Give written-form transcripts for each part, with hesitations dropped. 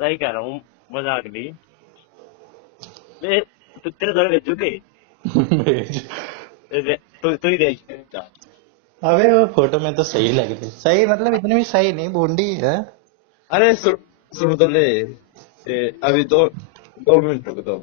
सही कह रहा हूँ, मजाक नहीं। मैं तेरे दौरे भेज चुके। भेज। तू ही देख। अबे वो फोटो में तो सही लग रही, सही मतलब इतनी भी सही नहीं, बूंदी है। अरे सुन तो ले। अभी तो 2 मिनट रुक दो।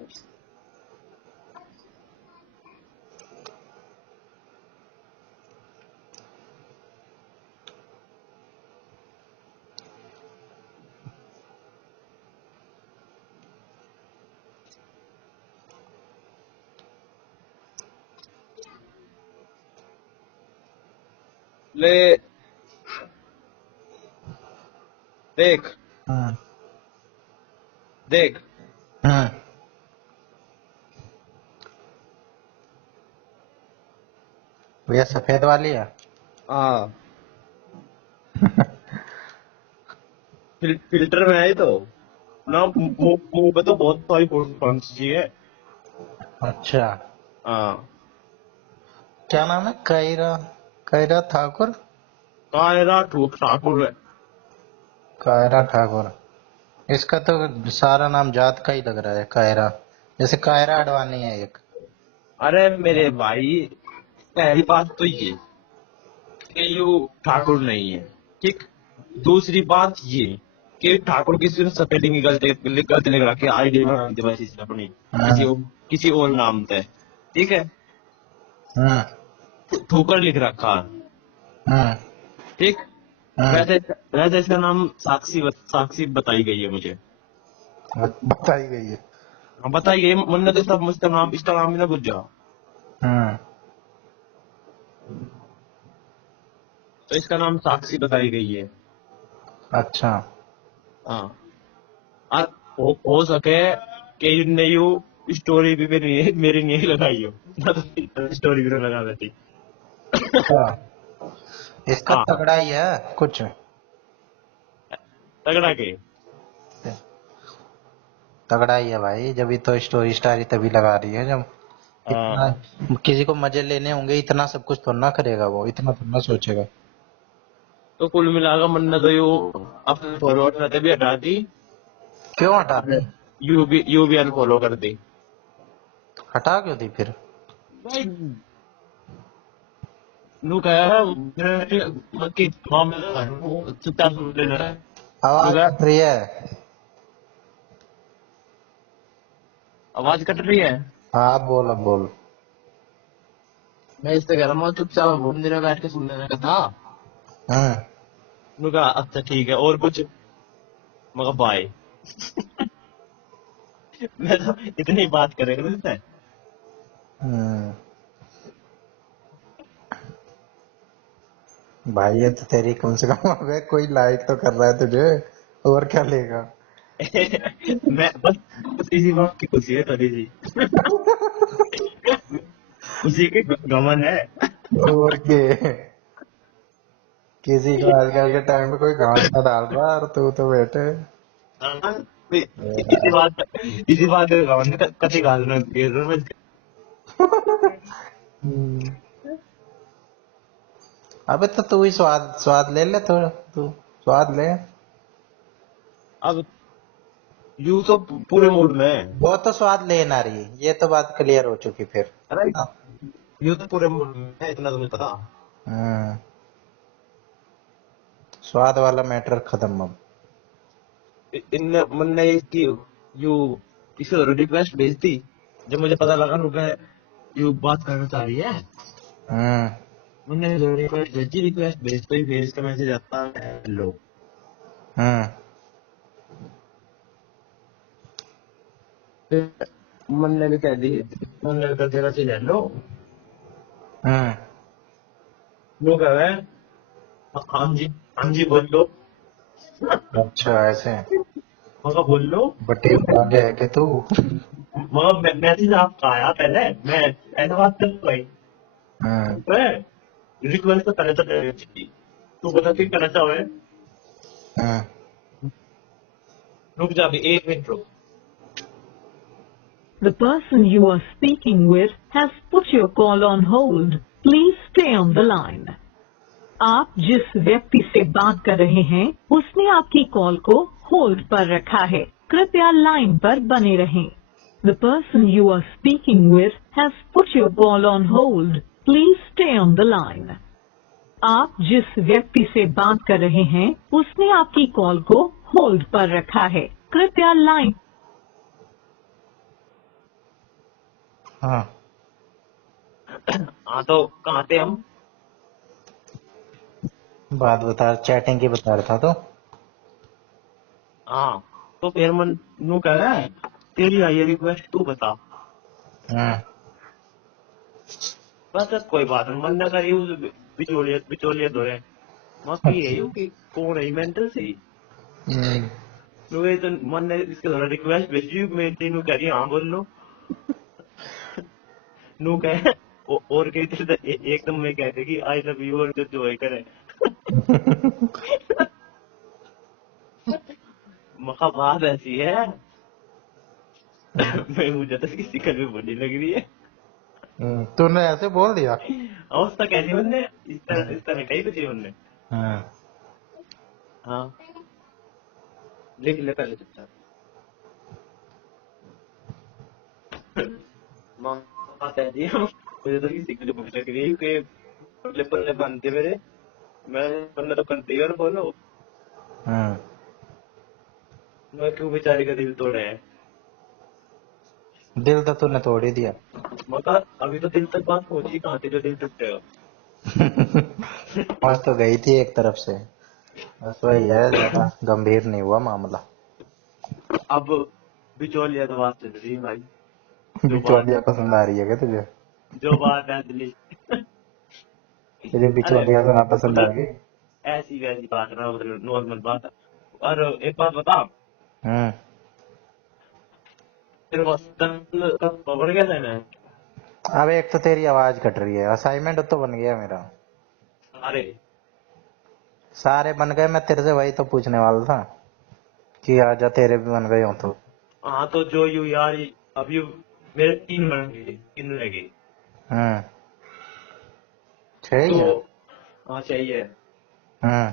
ले देख। हाँ। देख। हाँ। भैया सफेद वाली है। हाँ, फिल्टर में है तो ना, मुंह पे तो बहुत सारी फोटो चाहिए। अच्छा, हाँ। क्या नाम है? कायरा, कायरा ठाकुर। कायरा ठाकुर है। कायरा ठाकुर। इसका तो सारा नाम जात का ही लग रहा है, कायरा। जैसे कायरा अडवाणी है एक। अरे मेरे भाई, पहली बात तो ये कि यू ठाकुर नहीं है, ठीक। दूसरी बात ये कि ठाकुर की सिर्फ स्पेलिंग की गलती गलती लिख रखी, आईडी बना दी बस इसने अपनी, हाँ। किसी और नाम पे, ठीक है। हाँ। ठोकर लिख रखा है, हाँ। ठीक। हाँ। वैसे वैसे इसका नाम साक्षी बताई गई है मुझे। बताई गई है। हाँ, बताई गई, मैंने तो सब इसका नाम ही ना बुझ जाओ। हाँ। तो इसका नाम साक्षी बताई गई है। अच्छा। हाँ। और हो सके कि ने यू स्टोरी भी मेरी नहीं लगाई हो ना, तो स्टोरी भी तो लगा देती। अच्छा, इसका हाँ, तगड़ा ही है कुछ। तगड़ा के। तगड़ा ही है भाई, जब तो स्टोरी स्टारी तभी लगा रही है जब इतना। हाँ, किसी को मजे लेने होंगे, इतना सब कुछ तो ना करेगा वो, इतना तो ना सोचेगा। तो कुल मिलाकर मैंने तो यू अपने फॉलोअर रहते भी हटा दी। क्यों हटाते? यू भी अनफॉलो कर दी हटा क्यों दी फिर? भाई। नू कह कि हाँ मैं चुपचाप सुन ले रहा है। नू आवाज कह कट रही है। आवाज कट रही है। हाँ अब बोल, अब बोल। मैं इससे कह रहा हूँ चुपचाप मंदिर में बैठ के सुन लेने का था। हाँ। नू कहा अच्छा ठीक है, और कुछ? मगर बाय। मैं तो इतनी बात करेगा तुझसे। हम्म, भाई ये तो तेरी कम से कम अबे कोई लाइक तो कर रहा है तुझे, और क्या लेगा? मैं बस इसी बात की खुशी है थोड़ी सी। खुशी के गमन है। और के किसी को आजकल के टाइम में कोई गांड ना डाल रहा, और तू तो बैठे। हाँ, इसी बात का गमन है, कति गाल में गिर रहा हूँ। हम्म, अबे तो तू ही स्वाद स्वाद ले ले, तू स्वाद ले। अब यू तो पूरे मूड में है। वो तो स्वाद ले ना रही, ये तो बात क्लियर हो चुकी फिर। अरे यू तो पूरे मूड में है, इतना तो मुझे पता। हम्म, स्वाद वाला मैटर खत्म अब। इन मैंने इसकी यू इसे रिक्वेस्ट भेज दी, जब मुझे पता लगा रुका यू बात करना चाह रही है। हम्म। मैंने रिक्वेस्ट भेजी, रिक्वेस्ट भेजते ही भेज का मैसेज आता है हेलो। हम्म। मैंने भी कह दी, मैंने भी कर दिया मैसेज हेलो। हम्म। वो कह रहे हैं हाँ जी, हाँ जी बोल लो। अच्छा ऐसे। मगर बोल लो। बटे आगे है कि तू? मगर मैसेज आपका आया पहले, मैं ऐसा बात कर भाई। हम्म। रिक्वेस्ट तो पहले तो चाहिए। तू बता क्यों करना चाहो है? हम्म। रुक जा अभी 1 मिनट रुक। The person you are speaking with has put your call on hold. Please stay on the line. आप जिस व्यक्ति से बात कर रहे हैं उसने आपकी कॉल को होल्ड पर रखा है। कृपया लाइन पर बने रहें। The person you are speaking with has put your call on hold. Please stay on the line. आप जिस व्यक्ति से बात कर रहे हैं उसने आपकी कॉल को होल्ड पर रखा है। कृपया लाइन। हाँ, हाँ तो कहाँ थे हम? बात बता, चैटिंग की बता रहा था तो। हाँ तो फिर मन नू कह रहा है तेरी आई है रिक्वेस्ट, तू बता। हम्म, बस कोई बात नहीं, मन न करी उस बिचौलियत बिचौलियत हो रहे मक्की है यू कि कौन है मेंटल सी। हम्म, नुए तो मन ने इसके द्वारा रिक्वेस्ट भेजी, मैं तेनू कह रही हाँ बोल लो। नू कह और कहते तो एकदम मैं कहते कि आई लव यू और जो जोए करे। मखा बात ऐसी है। मैं मुझे तो किसी कल में बोली लग रही है। तूने ऐसे बोल दिया। अवस्था कैसी बनने इस तरह कही तो थी उनने। हाँ, हाँ लिख ले पहले चुपचाप। माँ बात ऐसी है, मुझे तो किसी को भूख लग रही है कि पल्ले पल्ले बनते मेरे, मैं वरना तो करती है और बोलो हाँ, मैं क्यों बेचारी का दिल तोड़े है। दिल तो तूने तोड़ ही दिया। मतलब अभी तो दिल तक बात पहुंची कहाँ थी जो दिल टूटेगा। आज तो गई थी एक तरफ से, बस वही है, ज्यादा गंभीर नहीं हुआ मामला। अब बिचौलिया तो बात चल रही है भाई। जो बात बिचौलिया पसंद आ रही है क्या तुझे? जो बात है दिल्ली। तुझे अरे बिचौलिया सुना पसंद आ मतलब गई? ऐसी वैसी बात ना, मतलब नॉर्मल बात है। और एक बात बता, हम्म, तेरे हॉस्टल का खबर क्या देना है? अब एक तो तेरी आवाज कट रही है। असाइनमेंट तो बन गया मेरा, अरे सारे बन गए। मैं तेरे से वही तो पूछने वाला था कि आजा तेरे भी बन गए हो तो। हाँ तो जो यू यार अभी मेरे 3 बन गए, 3 रह गए। हम्म, सही तो है। हाँ चाहिए। हम्म,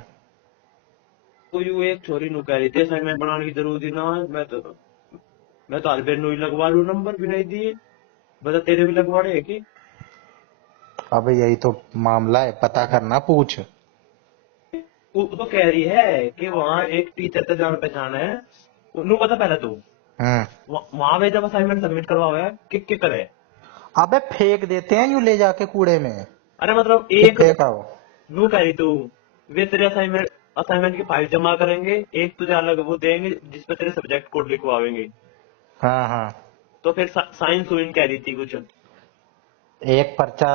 तो यू एक छोरी नु कह रही थी असाइनमेंट बनाने की जरूरत ही ना है, मैं तो हर नु ही लगवा लू, नंबर भी नहीं दिए। बता तेरे भी लगवाड़े है कि? अब यही तो मामला है, पता करना, पूछ। वो तो कह रही है कि वहाँ एक टीचर का जान पहचान है। उन्हें पता पहले तू हम्म, वहां पे जब असाइनमेंट सबमिट करवाओ है कि करे। अबे फेंक देते हैं यूं ले जाके कूड़े में, अरे मतलब कि एक फेंक आओ। वो कह रही तू वे तेरे असाइनमेंट असाइनमेंट की फाइल जमा करेंगे, एक तुझे अलग वो देंगे जिसपे तेरे सब्जेक्ट कोड लिखवाएंगे। हाँ हाँ, तो फिर साइंस हुई कह रही थी कुछ। एक पर्चा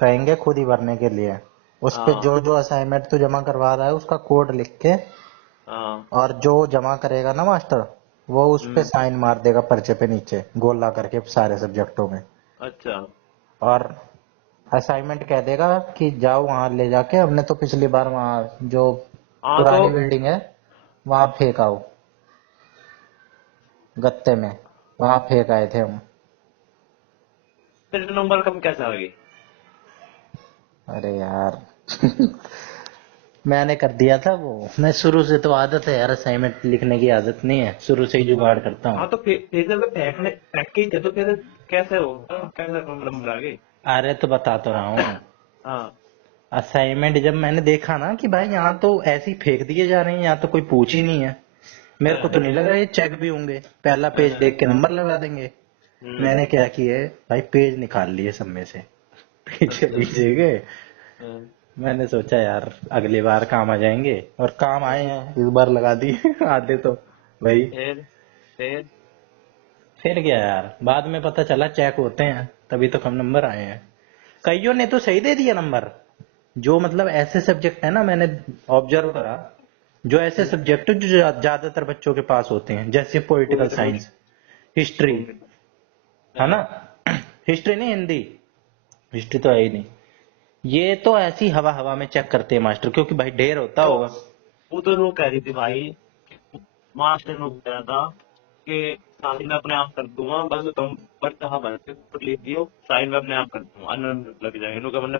कहेंगे खुद ही भरने के लिए, उस पे हाँ जो जो असाइनमेंट तू जमा करवा रहा है उसका कोड लिख के, हाँ। और जो जमा करेगा ना मास्टर, वो उस पे हम्म। साइन मार देगा पर्चे पे नीचे गोला करके सारे सब्जेक्टों में। अच्छा। और असाइनमेंट कह देगा कि जाओ वहां ले जाके, हमने तो पिछली बार वहां जो हाँ तो पुरानी बिल्डिंग है वहां फेंक आओ, गत्ते में, वहां फेंक आए थे हम। तेरे नंबर कम कैसे आ गई? अरे यार मैंने कर दिया था वो। मैं शुरू से तो आदत है यार, असाइनमेंट लिखने की आदत नहीं है, शुरू से ही जुगाड़ करता हूँ। हाँ तो फिर जब फेंक के ही थे तो फिर कैसे होगा, कैसे नंबर आ गए? अरे तो बता तो रहा हूँ, हाँ। असाइनमेंट जब मैंने देखा ना कि भाई यहाँ तो ऐसे ही फेंक दिए जा रहे हैं, यहाँ तो कोई पूछ ही नहीं है, मेरे को तो नहीं लग रहा ये चेक भी होंगे, पहला पेज देख के नंबर लगा देंगे। हम्म। मैंने क्या किए भाई, पेज निकाल लिए सब में से, पीछे अच्छा। पीछे गए। हाँ। मैंने सोचा यार अगली बार काम आ जाएंगे, और काम आए हैं, इस बार लगा दिए आधे तो भाई। फिर फिर फिर क्या यार, बाद में पता चला चेक होते हैं, तभी तो कम नंबर आए हैं। कईयों ने तो सही दे दिया नंबर, जो मतलब ऐसे सब्जेक्ट है ना, मैंने ऑब्जर्व करा, जो ऐसे सब्जेक्ट जो ज्यादातर बच्चों के पास होते हैं, जैसे पॉलिटिकल साइंस, हिस्ट्री, है ना, हिस्ट्री नहीं, हिंदी, हिस्ट्री तो है ही नहीं, ये तो ऐसी हवा हवा में चेक करते हैं मास्टर, क्योंकि भाई ढेर होता तो होगा। वो तो वो कह रही थी भाई, मास्टर ने कह रहा था कि साइन मैं अपने आप कर दूंगा, बस तुम पर चाह भर के लिख दियो, साइन मैं अपने आप कर दूंगा, अनंत लग जाएंगे इन्हों का। मैंने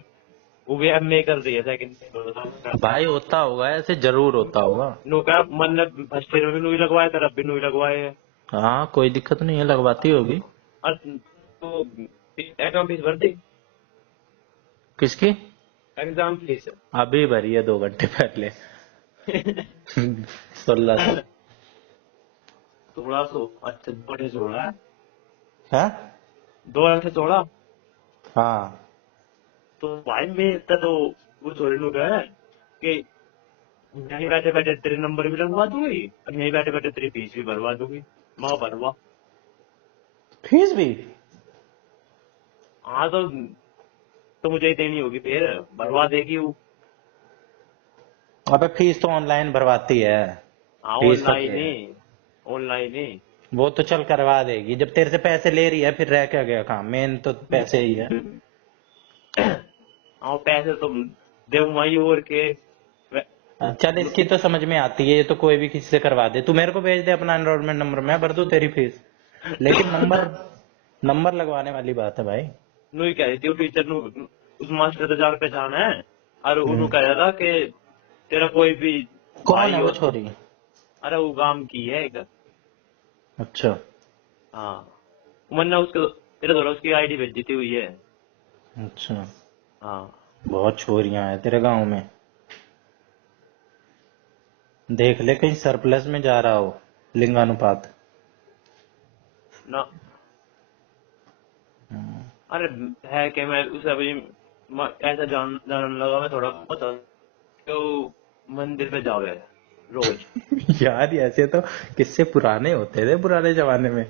वो भी एमए कर रही है सेकंड। भाई होता होगा ऐसे, जरूर होता होगा। नु का मन ने फर्स्ट ईयर में भी नुई लगवाया था, अब भी नुई लगवाए है। हाँ कोई दिक्कत नहीं है, लगवाती होगी। और तो एग्जाम फीस भर दी, किसकी? Exam fees. अभी भरी है 2 घंटे पहले। 1600। 1600? अच्छा, 216 है। हाँ 216? हाँ। तो भाई मैं इतना तो वो थोड़ी नु है कि यहीं बैठे बैठे तेरे नंबर भी लगवा दूंगी और यहीं बैठे बैठे तेरी फीस भी भरवा दूंगी। माँ भरवा। फीस भी? हाँ तो मुझे ही देनी होगी, फिर भरवा देगी वो। अबे फीस तो ऑनलाइन भरवाती है। हाँ फीस का ऑनलाइन क्या ही, है? ऑनलाइन ही। वो तो चल करवा देगी, जब तेरे से पैसे ले रही है फिर रह क्या गया काम, मेन तो पैसे ही है। हाँ पैसे तो दे वही और के। चल इसकी तो समझ में आती है, ये तो कोई भी किसी से करवा दे। तू मेरे को भेज दे अपना एनरोलमेंट नंबर, मैं भर दूं तेरी फीस। लेकिन नंबर लगवाने वाली बात है भाई। नु कह रही थी वो टीचर नु, उस मास्टर तो जान पहचान है और उन्होंने कह रहा था कि तेरा कोई भी कौन भाई है हो वो तो। छोरी? अरे वो काम की है एक। अच्छा हाँ मैंने उसको तेरे द्वारा उसकी आईडी भेजी थी हुई है। अच्छा। हाँ बहुत छोरियां हैं तेरे गांव में, देख ले कहीं सरप्लस में जा रहा हो लिंगानुपात। ना। अरे है कि मैं उसे अभी ऐसा जानने लगा मैं थोड़ा बहुत तो मंदिर पे जावे रोज। यार ऐसे तो किससे पुराने होते थे पुराने जमाने में,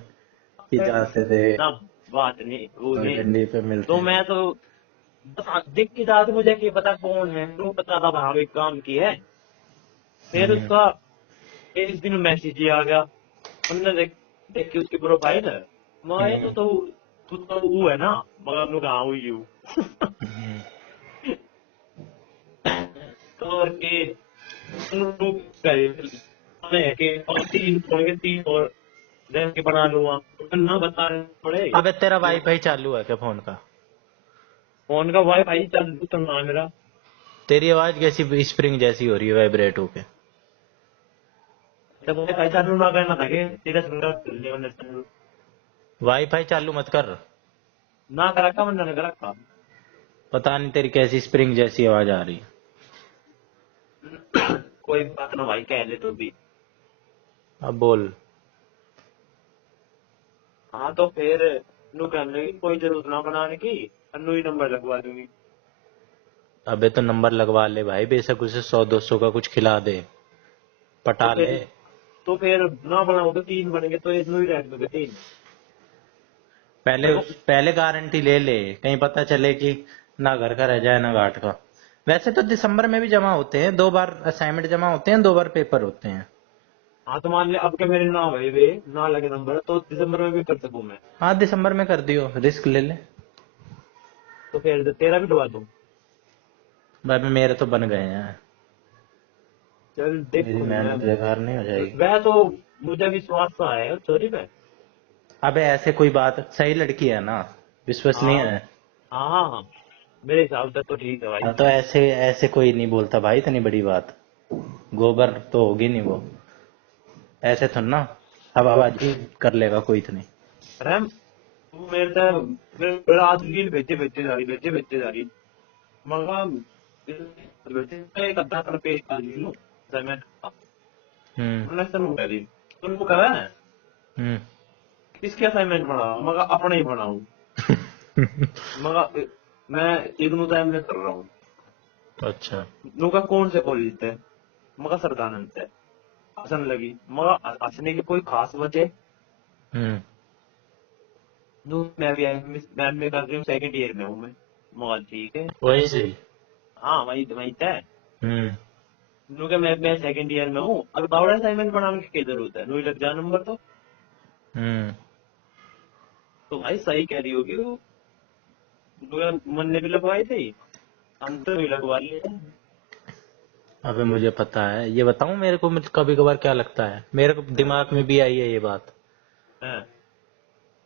कि जाते थे ना बात नहीं वो और नहीं। डंडी पे मिलते तो थे। मैं तो बस दिख के साथ मुझे कि पता कौन है, तो पता था भाभी काम की है। फिर उसका एक दिन मैसेज ही आ गया, हमने देख के उसकी प्रोफाइल है। मैं तू तो वो है ना, मगर हम लोग कहाँ हुई हूँ। तो कि और 3 और रह के बना लूंगा, तो ना बता रहे थोड़े। अबे तेरा वाईफाई चालू है क्या फोन का? फोन का वाईफाई चल तो ना मेरा। तेरी आवाज कैसी स्प्रिंग जैसी हो रही है वाइब्रेट होके। जब वाईफाई चालू ना करना था कि सीधा सुनकर वाईफाई चालू मत कर। ना कर रखा, मैंने कर रखा। पता नहीं तेरी कैसी स्प्रिंग जैसी आवाज आ रही है। कोई बात ना भाई, कह ले तू भी। अब बोल। हाँ तो फिर नू कहने की कोई जरूरत ना बनाने की, नू ही नंबर लगवा दूंगी। अबे तो नंबर लगवा ले भाई, बेशक उसे 100-200 का कुछ खिला दे, पटा ले। तो फिर ना बनाओ तो 3 बनेंगे, तो नू ही रह दोगे 3। पहले गारंटी ले ले, कहीं पता चले कि ना घर का रह जाए ना घाट का। वैसे तो दिसंबर में भी जमा होते हैं, 2 बार असाइनमेंट जमा होते हैं, 2 बार पेपर होते हैं। हाँ तो मान ले अब के मेरे ना हुए वे ना लगे नंबर, तो दिसंबर में भी कर सकूं मैं। हाँ दिसंबर में कर दियो, रिस्क ले ले। तो फिर तेरा भी डुबा दूं। भाई मेरे तो बन गए हैं, चल मेरी देखो मेहनत बेकार नहीं हो जाएगी। वह तो मुझे विश्वास तो है चोरी पे। अबे ऐसे कोई बात, सही लड़की है ना, विश्वसनीय है। हाँ मेरे हिसाब से तो ठीक है भाई। हाँ तो ऐसे ऐसे कोई नहीं बोलता भाई इतनी बड़ी बात, गोबर तो होगी नहीं वो, ऐसे तो ना हवाबाजी कर लेगा कोई इतनी। रैम तू मेरे रात रील भेजे जा रही मगा एक अद्धा कर पेश कर ली लो असाइनमेंट का। मैंने शुरू कर दी, तुमको कहा है किसकी असाइनमेंट बनाओ, मगर अपने ही बनाऊं। मगर मैं इग्नू टाइम में कर रहा हूँ। अच्छा नुका कौन से कॉलेज थे, मगर सरदानंद थे। हंसने लगी, मगर हंसने की कोई खास वजह। मैं भी मैं में कर रही हूँ, सेकंड ईयर में हूँ मैं। मगर ठीक है, वही से। हाँ वही तय। नुका मैं सेकंड ईयर में हूँ, अब बावड़ा असाइनमेंट बनाने की क्या जरूरत है, नु लग जा नंबर तो भाई सही कह रही होगी वो। मन ने भी लगवाई थी, हम तो भी लगवा लिए। अबे मुझे पता है, ये बताऊं मेरे को कभी कभार क्या लगता है, मेरे को दिमाग में भी आई है ये बात। हाँ।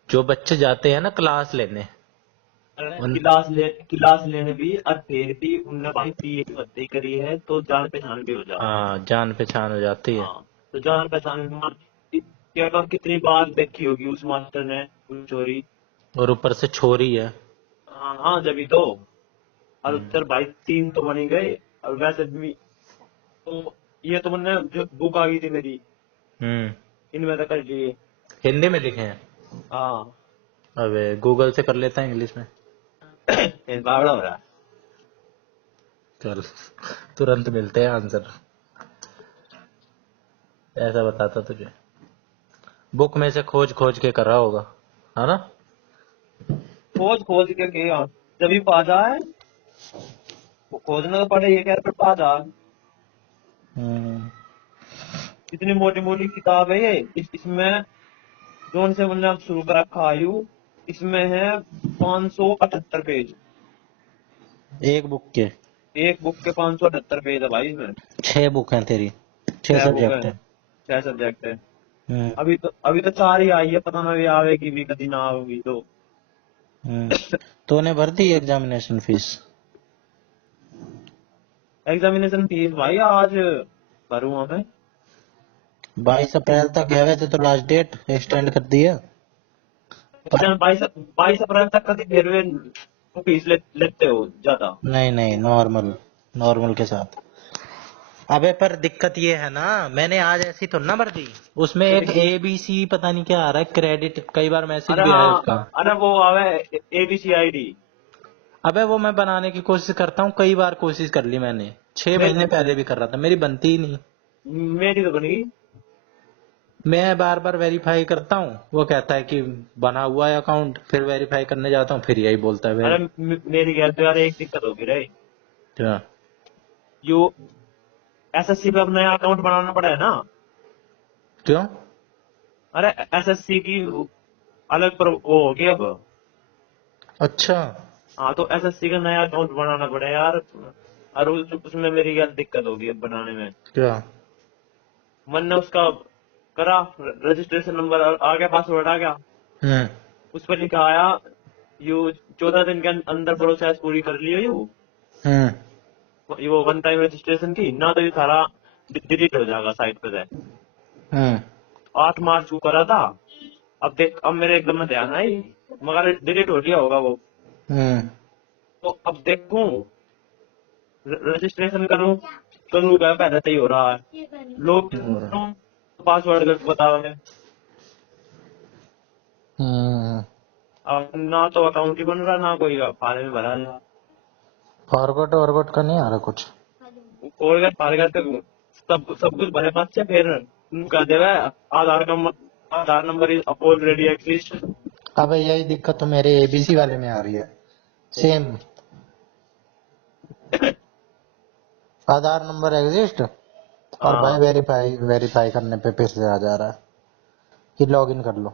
जो बच्चे जाते हैं ना क्लास लेने, उन क्लास लेने भी और फिर भी उनने भाई पीएचडी करी है तो जान पहचान भी हो जाती है। हाँ, जान पहचान हो जाती है। हाँ, तो जान पहचान क्या कहा कितनी बार देखी होगी उस मास्टर ने उस चोरी। और ऊपर से छोरी है। हाँ हाँ, जब तो और हम्म। उत्तर भाई 3 तो बन ही गए। और वैसे भी तो ये तो मैंने जो बुक आ गई थी मेरी हम्म। इनमें तो कर लिए। हिंदी में लिखे हैं? हाँ। अबे गूगल से कर लेता है इंग्लिश में। ये बावड़ा हो रहा है। चल, तुरंत मिलते हैं आंसर। ऐसा बताता तुझे, बुक में से खोज खोज के कर रहा होगा, है ना? खोज खोज के गया जब भी पा जाए वो खोजना तो पड़े ये कह रहे पा जा। हम्म। इतनी मोटी मोटी किताब है ये इसमें जोन से मैंने अब शुरू कर रखा आयु इसमें है 578 पेज। एक बुक के एक बुक के 578 पेज है भाई इसमें। 6 बुक हैं तेरी? 6 6 बुक सब्जेक्ट है। है? 6 सब्जेक्ट है। हम्म। अभी तो 4 ही आई है पता ना भी आवेगी भी कभी ना आवेगी तो। हम्म। तूने भर दी एग्जामिनेशन फीस? एग्जामिनेशन फीस भाई आज भरूंगा मैं। 22 अप्रैल तक है वैसे तो लास्ट डेट, एक्सटेंड कर दिया। पर 22 अप्रैल तक कभी फिर वे फीस लेते हो ज्यादा। नहीं नहीं, नॉर्मल, नॉर्मल के साथ। अबे पर दिक्कत ये है ना, मैंने आज ऐसी तो ना भर दी, उसमें एक ABC पता नहीं क्या आ रहा है क्रेडिट, कई बार मैसेज अरे भी आया हाँ, उसका। अरे वो आवे ABCID। अबे वो मैं बनाने की कोशिश करता हूँ, कई बार कोशिश कर ली मैंने, 6 महीने पहले भी कर रहा था, मेरी बनती ही नहीं। मेरी तो बनेगी। मैं बार बार वेरीफाई करता हूँ, वो कहता है कि बना हुआ है अकाउंट, फिर वेरीफाई करने जाता हूँ फिर यही बोलता है अरे वेरी। मेरी गैस तो यार एक दिक्कत होगी रे। क्या? यू SSC पे अब नया अकाउंट बनाना पड़ा है ना। क्यों? अरे SSC की अलग पर वो होगी अब। अच्छा। हाँ तो SSC का नया अकाउंट बनाना पड़ा है यार। और उसमें मेरी क्या दिक्कत होगी अब बनाने में। क्या? मैंने उसका करा रजिस्ट्रेशन नंबर आ गया पासवर्ड आ गया। हम्म। उस पर लिखा आया यू 14 दिन के अंदर प्रोसेस पूरी कर लियो यू। हम्म। वो वन टाइम रजिस्ट्रेशन की ना तो ये सारा डिलीट हो जाएगा साइट पे से। हम्म। 8 मार्च को करा था। अब देख अब मेरे एकदम में ध्यान आई मगर डिलीट हो गया होगा वो। हम्म। तो अब देखूं रजिस्ट्रेशन करूं करूं क्या पहले से ही हो रहा है। लोग पासवर्ड गलत बता रहे हैं। हम्म। अब ना तो अकाउंट ही बन रहा ना कोई फार्म में भरा जा। फॉरगॉट वॉरगॉट का नहीं आ रहा कुछ? और फारगत सब सब कुछ भरे पास से फिर कह देगा आधार नंबर इज ऑलरेडी एग्जिस्ट। अबे यही दिक्कत तो मेरे ABC वाले में आ रही है, सेम। आधार नंबर एग्जिस्ट, और भाई हाँ वेरीफाई वेरीफाई करने पे फिर से आ जा रहा है कि लॉगिन कर लो।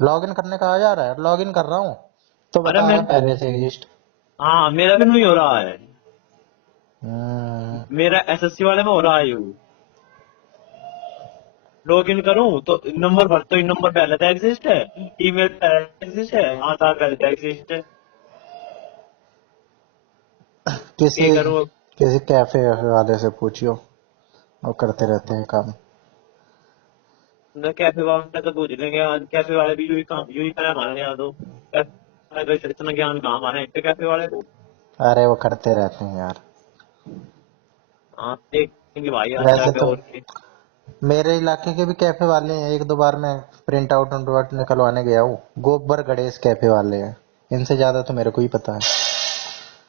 लॉगिन करने का आ जा रहा है, लॉगिन कर रहा हूँ तो अरे बता रहा है पहले से एग्जिस्ट। हाँ मेरा भी नहीं हो रहा है। हम्म। मेरा SSC वाले में हो रहा है यू। लॉग इन करूं तो नंबर भर तो नंबर पहले तो एग्जिस्ट है। ईमेल पहले एग्जिस्ट है आधार पहले तो एग्जिस्ट है। किसी ये करूं किसी कैफे वाले से पूछियो, वो करते रहते हैं काम। कैफे वाले तो पूछ लेंगे आज कैफे वाले भी यू ही तरह हमारे यहाँ तो इतना ज्ञान कहाँ हमारे कैफे वाले को। अरे वो करते रहते हैं यार। हाँ देखेंगे भाई आज वैसे जाके तो और के। मेरे इलाके के भी कैफे वाले हैं, एक दो बार मैं प्रिंट आउट निकलवाने गया हूँ, गोबर गणेश कैफे वाले हैं, इनसे ज्यादा तो मेरे को ही पता है।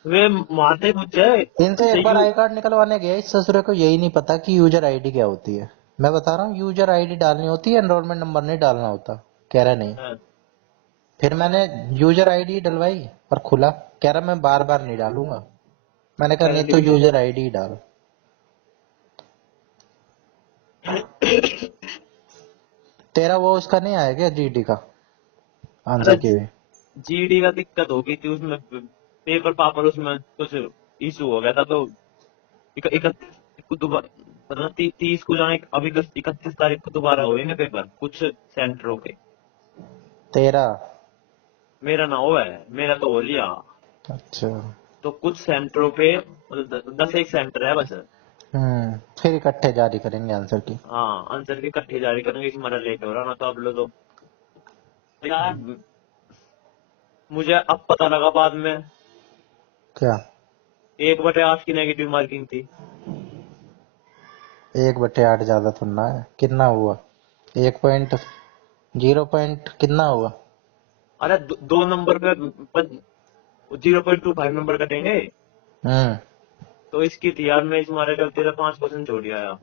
वे मारते कुछ है इनसे जैसे एक बार यू। आई कार्ड निकलवाने गया, इस ससुरे को यही नहीं पता कि यूजर आईडी क्या होती है। मैं बता रहा हूँ यूजर आईडी डालनी होती है, एनरोलमेंट नंबर नहीं डालना होता। कह रहा नहीं। हाँ, फिर मैंने यूजर आईडी डलवाई और खुला, कह रहा मैं बार बार नहीं डालूंगा। मैंने कहा नहीं तो यूजर आईडी डाल। तेरा वो उसका नहीं आया क्या, GD का अरे आंसर की भी? GD का दिक्कत हो गई थी उसमें पेपर पापर उसमें कुछ इशू हो गया था तो 31 को दोबारा मतलब 30 को जाने अभी 31 तारीख को दोबारा होंगे पेपर कुछ सेंटरों के। तेरा मेरा ना हुआ है, मेरा तो हो लिया। अच्छा। तो कुछ सेंटरों पे 10 एक सेंटर है बस। फिर इकट्ठे जारी करेंगे आंसर की। हाँ, आंसर की इकट्ठे जारी करेंगे, कि हमारा लेट हो रहा ना, तो आप लोग तो यार मुझे अब पता लगा बाद में, क्या? 1/8 की नेगेटिव मार्किंग थी। 1/8 ज्यादा थोड़ा है, कितना हुआ? 1.0 कितना हुआ? अरे दो नंबर पे 0.25 नंबर कटेंगे। हम्म। तो इसकी थी यार, मैं तुम्हारे गलती से 5% छोड़ गया यार।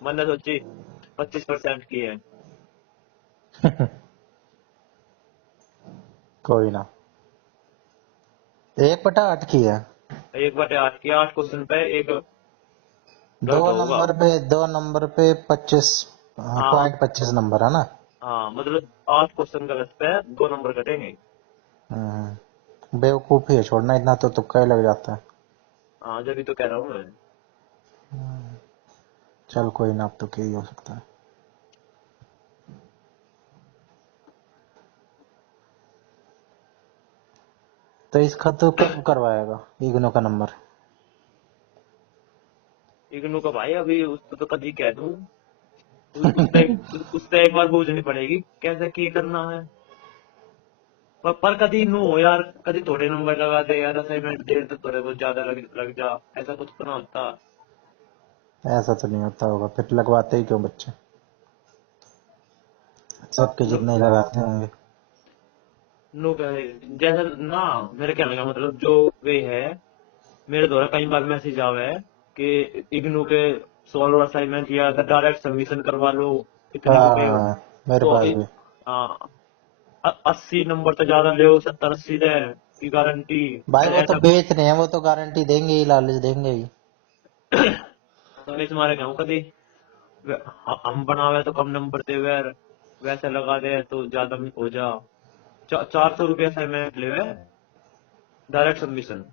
मैंने सोची 25% की है। कोई ना। 1/8 की है। 1/8 की, 8 क्वेश्चन पे एक दो गलत होगा। नंबर पे 25, हाँ, 0.25 नंबर है ना? हाँ, मतलब 8 क्वेश्चन गलत पे 2 नंबर कटेंगे। बेवकूफी है छोड़ना, इतना तो तुक्का ही लग जाता है। हाँ, जब भी तो कह रहा हूँ मैं। चल कोई ना, अब तो क्या ही हो सकता है। तो इसका तो कब करवाएगा इग्नू का नंबर? इग्नू का भाई अभी उसको तो कभी कह दूं। उससे एक बार पूछनी पड़ेगी कैसे की करना है। पर कभी नो हो यार, कभी थोड़े नंबर लगा दे यार, असाइनमेंट दे तो थोड़े बहुत ज्यादा लग जा, ऐसा कुछ तो ना होता। ऐसा तो नहीं होता होगा, फिर लगवाते ही क्यों बच्चे? सबके नो, जितने ही लगाते होंगे। नो जैसा ना, मेरे कहने का मतलब जो वे है, मेरे द्वारा कई बार मैसेज आवे है कि इग्नू के सोल्व असाइनमेंट या डायरेक्ट सबमिशन करवा लो, इतने रुपए हो। हाँ, मेरे तो पास भी। 80 नंबर तो ज्यादा ले, 70-80 दे की गारंटी। भाई वो तो ऐसा बेच रहे हैं, वो तो गारंटी देंगे ही, लालच देंगे ही। तो मैं तुम्हारे कहूँ कभी हम बनावे तो कम नंबर दे यार, वैसे लगा दे तो ज्यादा हो जा। 400 रुपये असाइनमेंट ले डायरेक्ट सबमिशन।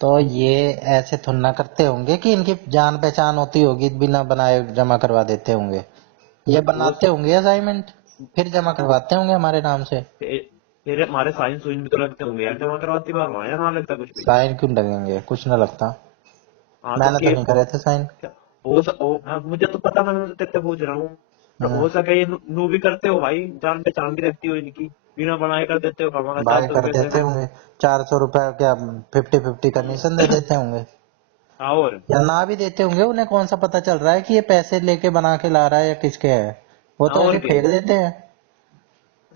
तो ये ऐसे थोड़ा करते होंगे कि इनकी जान पहचान होती होगी, बिना बनाए जमा करवा देते होंगे। ये वो बनाते होंगे असाइनमेंट, फिर जमा करवाते होंगे हमारे नाम से। फिर हमारे साइन सुइन भी तो लगते होंगे यार, जमा करवाती बार वहां या ना लगता कुछ भी। साइन क्यों लगेंगे? कुछ ना लगता। हाँ तो मैंने तो के नहीं करे थे साइन। हाँ, मुझे तो पता, मैं तेरे से पूछ रहा हूँ। तो हम्म। हो सके ये नू भी करते हो भाई, जान पहचान भी रहती हो इनकी, बिना बनाए कर देते हो, हमारा चार भाई सौ कर रुपये से। देते होंगे। 400 रुपया क्या? 50-50 कमीशन दे देते होंगे। हाँ, और या ना भी देते होंगे, उन्हें कौन सा पता चल रहा है कि ये पैसे लेके बना के ला रहा है या किसके है। वो हाँ, तो और ऐसे के फेंक देते हैं।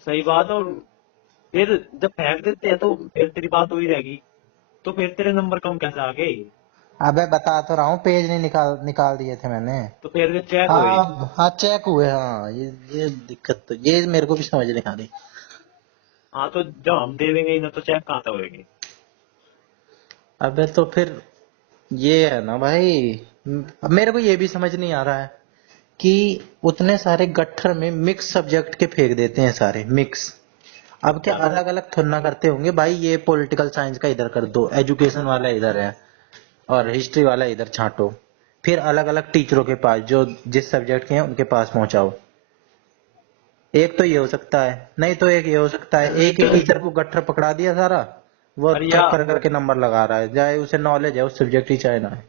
सही बात। और फिर जब फेंक देते हैं तो फिर तेरी बात हुई रहेगी, तो फिर तेरे नंबर कम कैसे आ गए? अबे बता तो रहा हूँ, पेज नहीं निकाल निकाल दिए थे मैंने। तो फिर चेक हुए। हाँ हाँ, चेक हुए। हाँ, ये दिक्कत तो ये मेरे को भी समझ नहीं आ रही। हाँ, तो जब हम दे देंगे ना, तो चेक कहाँ से होएगी? अबे तो फिर ये है ना भाई, अब मेरे को ये भी समझ नहीं आ रहा है कि उतने सारे गट्ठर में मिक्स सब्जेक्ट के फेंक देते हैं सारे मिक्स। अब क्या क्या? अलग अलग थोड़ा करते होंगे भाई, ये पॉलिटिकल साइंस का इधर कर दो, एजुकेशन वाला इधर है, और हिस्ट्री वाला इधर छांटो। फिर अलग अलग टीचरों के पास, जो जिस सब्जेक्ट के हैं उनके पास पहुंचाओ। एक तो ये हो सकता है, नहीं तो एक ये हो सकता है एक ही टीचर को गट्ठर पकड़ा दिया सारा, वो अरे कर कर करके नंबर लगा रहा है, चाहे उसे नॉलेज है उस सब्जेक्ट की चाहे ना है।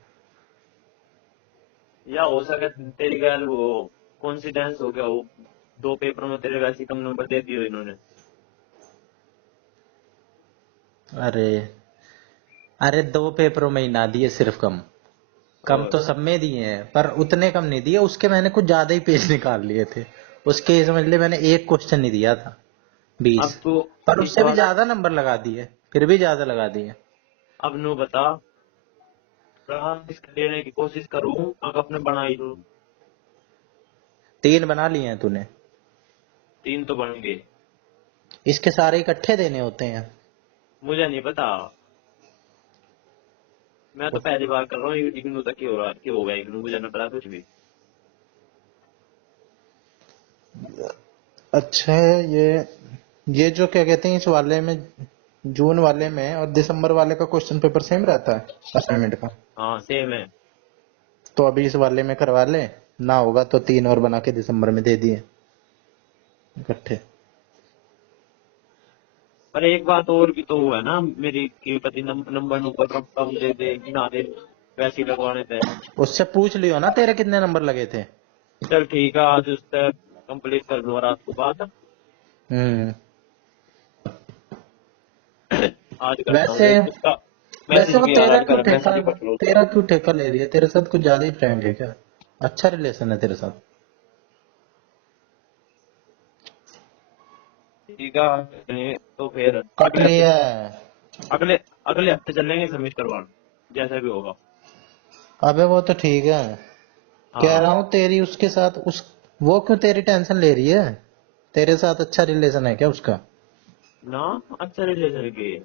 या हो सके तेरी गैर वो कॉन्सिडेंस हो गया हो, 2 पेपर में तेरे वैसे ही कम नंबर दे दिए इन्होंने। अरे अरे, 2 पेपरों में ही ना दिए सिर्फ कम। कम और तो सब में दिए हैं, पर उतने कम नहीं दिए, उसके मैंने कुछ ज्यादा ही पेज निकाल लिए थे। उसके ये समझ ले, मैंने एक क्वेश्चन नहीं दिया था, 20। अब तू पर इस उससे भी वाला, ज्यादा नंबर लगा दिए, फिर भी ज्यादा लगा दिए। अब नु बता, इसके लेने की कोशिश करूँ, अब अपने बनाई लूँ। 3 बना लिए हैं तूने? 3 तो बन गए। इसके सारे इकट्ठे देने होते हैं? मुझे नहीं पता, मैं तो पहली बार कर रहा हूँ, इग्नू तक ही हो रहा, कि होगा इग्नू, मुझे नहीं पता कुछ भी। अच्छा है ये जो क्या कहते हैं, इस वाले में जून वाले में और दिसंबर वाले का क्वेश्चन पेपर सेम रहता है असाइनमेंट का? हाँ, सेम है। तो अभी इस वाले में करवा ले, ना होगा तो 3 और बना के दिसंबर में दे दिए इकट्ठे। पर एक बात और भी तो है ना मेरी, कि पति नंबर नंबर कम दे दे कि ना दे, वैसे ही लगवाने थे। उससे पूछ लियो ना तेरे कितने नंबर लगे थे। चल ठीक है, आज उससे कंप्लीट कर दूंगा रात को बात। हम्म। आज करता हूँ वैसे उसका। वैसे मैसेज वो भी आ रहा तेरा है, क्यों कर ठेका, मैसेज ही पढ़ लो उसका। तेरा क्यों ठेका ले रही है? तेरे साथ कुछ ज्यादा ही फ्रेंड है क्या? अच्छा रिलेशन है तेरे साथ? ठीक है, तो फिर कट अगले हफ्ते, लिया। अगले अगले हफ्ते चलेंगे सबमिट करवाने, जैसा भी होगा। अबे वो तो ठीक है, कह हाँ रहा हूँ तेरी उसके साथ उस, वो क्यों तेरी टेंशन ले रही है? तेरे साथ अच्छा रिलेशन है क्या उसका? ना, अच्छा रिलेशन की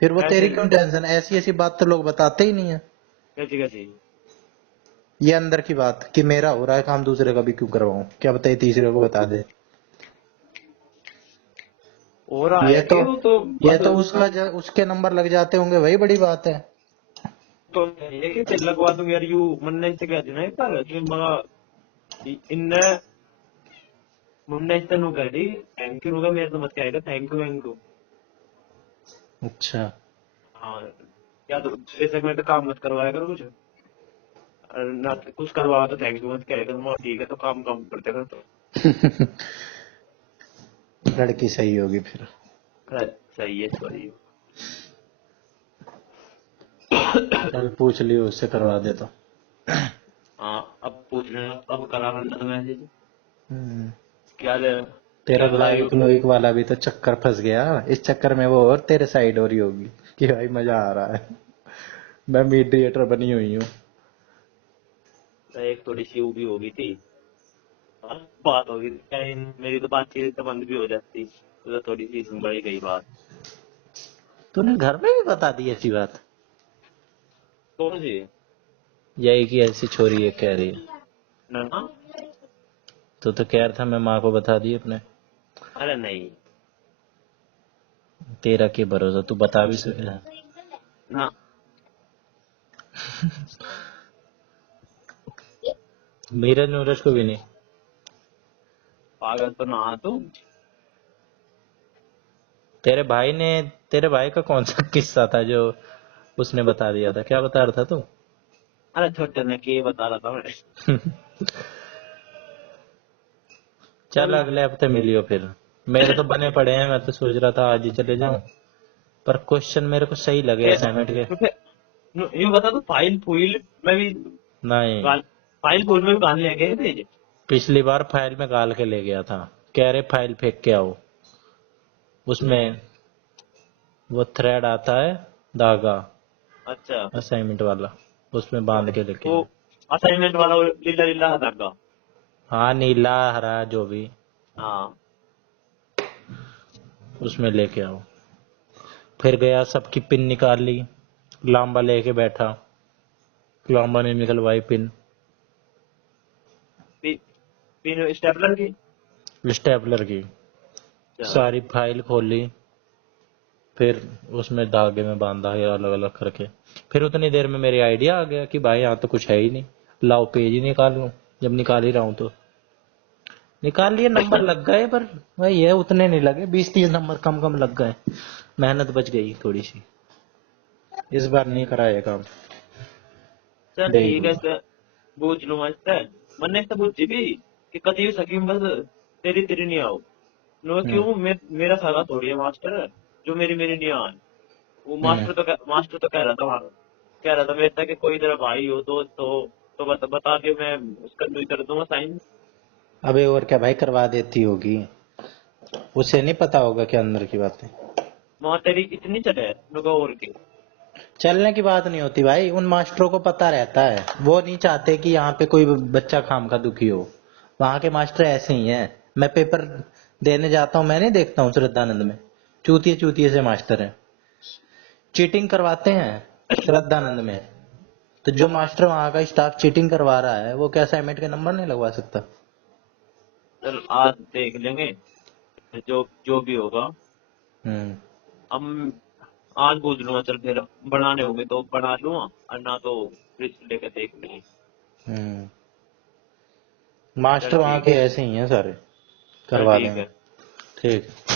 फिर वो तेरी ऐसे क्यों टेंशन? ऐसी ऐसी बात तो लोग बताते ही नहीं है। कैसी कैसी ये अंदर की बात कि मेरा हो रहा है काम, दूसरे का भी क्यों करवाऊं? क्या बताइए, तीसरे को बता दे। हो रहा ये है तो कि वो तो ये बस तो उसके नंबर लग जाते होंगे, वही बड़ी बात है। तो ये कि फिर लगवा दूंगी यार, यू मुन्ने से कह देना एक बार कि मगा इनने मुन्ने से नु कह दी थैंक यू होगा, मेरे तो मत कहेगा थैंक यू। अच्छा। हाँ, या तो जैसे मैं तो काम मत करवाया करो कुछ, और ना कुछ करवा तो थैंक यू मत कहेगा, तो ठीक है तो काम कम करते कर तो। लड़की सही होगी फिर। सही है, सॉरी। चल पूछ लियो उससे, करवा दे तो। हाँ, अब पूछ लेना, अब करा करना मैसेज। हम्म। क्या दे, तेरा क्या बता लाइक लुइक वाला भी तो चक्कर फंस गया, इस चक्कर में वो और तेरे साइड हो रही होगी कि भाई मजा आ रहा है, मैं मीडिएटर बनी हुई हूँ। एक थोड़ी सी वो भी हो गई थी, हाँ, बात हो गई थी, मेरी तो बातचीत तो बंद भी हो जाती, तो थोड़ी सी बढ़ गई बात। तूने घर में भी बता दी ऐसी बात? कौन सी? यही कि ऐसी छोरी है कह रही है। ना, तो कह रहा था मैं माँ को बता दी अपने। अरे नहीं तेरा क्या भरोसा, तू बता भी सके। ना, नीरज नूरज को भी नहीं? पागल तो ना तू। तेरे भाई का कौन सा किस्सा था जो उसने बता दिया था? क्या बता रहा था तू? अरे छोटे ने के बता रहा था मैं। चल चल, अगले हफ्ते मिलियो फिर। मेरे तो बने पड़े हैं, मैं तो सोच रहा था आज ही चले जाऊं, पर क्वेश्चन मेरे को सही लगे असाइनमेंट के। तो फिर यूं बता, तो फाइल फुइल में भी नहीं, फाइल फुइल में भी गाने लेके भेजे। पिछली बार फाइल में गाल के ले गया था, कह रहे फाइल फेंक के आओ। उसमें वो थ्रेड आता है, धागा, अच्छा, असाइनमेंट वाला, उसमें बांध के लेके तो आए। असाइनमेंट वाला वो लीला लीला धागा। हाँ, नीला हरा जो भी, हाँ, उसमें लेके आओ। फिर गया, सबकी पिन निकाल ली, लांबा लेके बैठा, लांबा ने निकलवाई पिन, पिन स्टेपलर की। स्टेपलर की। अच्छा, सारी फाइल खोल ली, फिर उसमें धागे में बांधा है अलग अलग करके। फिर उतनी देर में मेरी आइडिया आ गया कि भाई यहाँ तो कुछ है ही नहीं, लाओ पेज ही निकाल लूं। जब निकाल ही रहा हूं तो निकाल लिए, नंबर लग गए, पर वही है, उतने नहीं लगे, 20-30 नंबर कम कम लग गए, मेहनत बच गई थोड़ी सी। इस बार नहीं करा ये काम, चल दे ही ठीक है, दूंगा। तो पूछ लूंगा इससे। मैंने इससे पूछी भी कि कभी सकी बस तेरी तेरी नहीं आओ। नो हम्म। क्यों, मेरा सारा थोड़ी है मास्टर, जो मेरी मेरी नहीं आए। वो हम्म। मास्टर तो कह रहा था वहाँ, कह रहा था मेरे तक कि कोई तेरा भाई हो दोस्त हो तो बता दियो, मैं उसका भी कर दूंगा साइन। अबे और क्या भाई, करवा देती होगी, उसे नहीं पता होगा क्या अंदर की बातें। वहाँ तेरी इतनी चले नुका और की। चलने की बात नहीं होती भाई, उन मास्टरों को पता रहता है, वो नहीं चाहते कि यहाँ पे कोई बच्चा खाम का दुखी हो। वहां के मास्टर ऐसे ही हैं। मैं पेपर देने जाता हूँ, मैं नहीं देखता हूँ श्रद्धानंद में, चूतिए चूतिए से मास्टर हैं, चीटिंग करवाते हैं श्रद्धानंद में। तो जो मास्टर वहां का स्टाफ चीटिंग करवा रहा है, वो क्या असाइनमेंट के नंबर नहीं लगवा सकता? चल आज देख लेंगे, जो जो भी होगा। हम्म। हम आज पूछ लूंगा, चल फिर बनाने होंगे तो बना लूंगा, और ना तो फ्रिज लेकर देख लेंगे। हम्म। चल मास्टर वहां ठीक के है, ऐसे ही हैं सारे, चल करवा ठीक देंगे। है। ठीक।